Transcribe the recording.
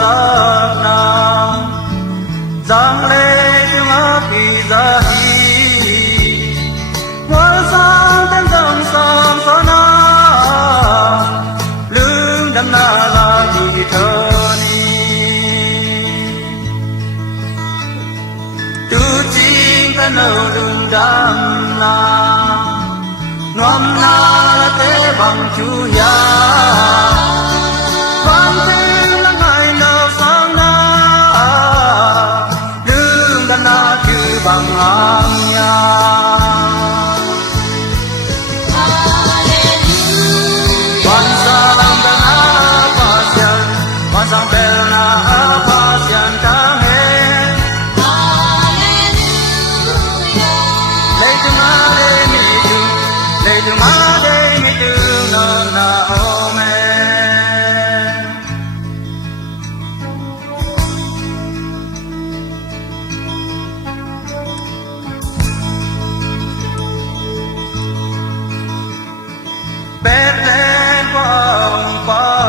Lasak nam giang lê chung áp kỳ gia hi hoa sang tên dòng sông sa na lưng đâm na la đi thơ ni tu chính ta nâu đừng đam la ngom na la thế bằng chú ya vang tiếng lắng hai nâu sang na lưng đâm na chữ bằng hàng ya sang bel na pasian tange lei tu ma de mi tu na ome per qua